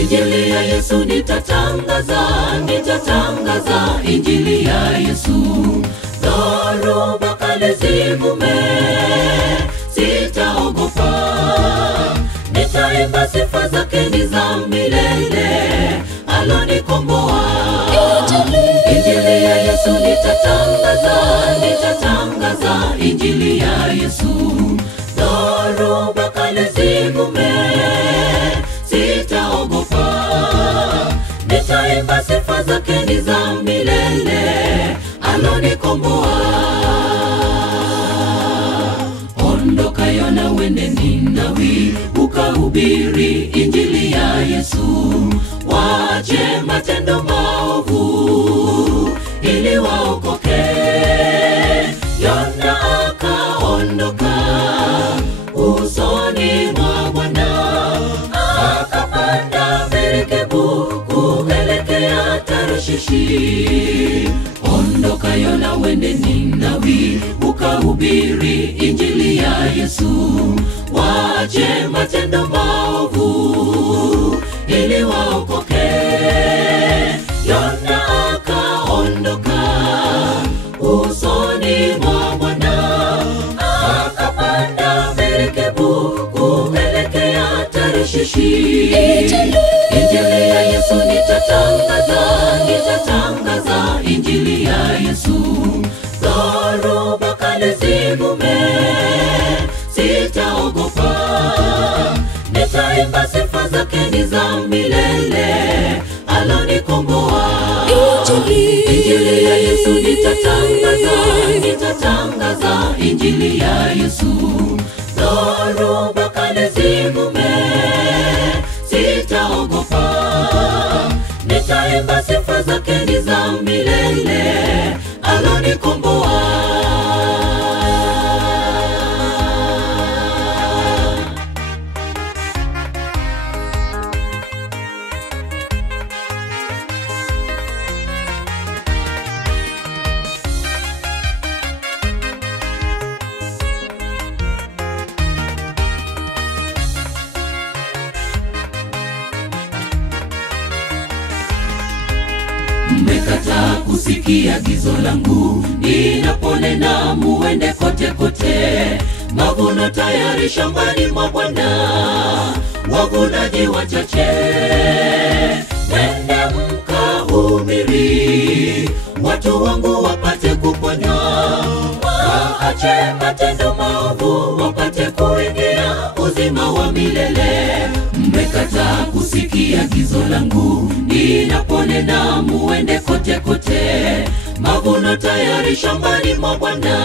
Injili ya Yesu nitatangaza, nitatangaza injili ya Yesu. Dhoruba kali zivume, sitaogopa. Nitaimba sifa zake ni za milele, alonikomboa. Injili ya Yesu nitatangaza, nitatangaza injili ya Yesu. Dhoruba kali zivume, sitaogopa. Nitaimba sifa zake ni za milele, alonikomboa. Ondoka Yona wende Ninawi, ukahubiri injili ya Yesu. Waache matendo maovu ili waokoke. Yona akaondoka usoni mwa Bwana, akapanda merikebu kuelekea Tarshishi. Ondoka Yona wende Ninawi, ukahubiri injili ya Yesu. Waache matendo maovu ili waokoke. Yona akaondoka usoni mwa Bwana, akapanda merikebu kuelekea Tarshishi. Injili ya Yesu nitatangaza, nitatangaza injili ya Yesu. Dhoruba kali zivume, sitaogopa. Nitaimba sifa zake ni za milele, alonikomboa. Injili ya Yesu nitatangaza, nitatangaza injili ya Yesu. Dhoruba kali zivume, sitaogopa. Nitaimba sifa zake ni za milele, alonikomboa. Mmekataa kusikia agizo langu, ninaponena muende kote kote. Mavuno tayari shambani mwa Bwana, wavunaji wachache. Nende mkahubiri, watu wangu wapate kuponywa. Waache matendo maovu, wapate kuingia uzima wa milele. Mmekataa kusikia agizo langu, ninaponena muende kote kote. Mavuno tayari shambani mwa Bwana.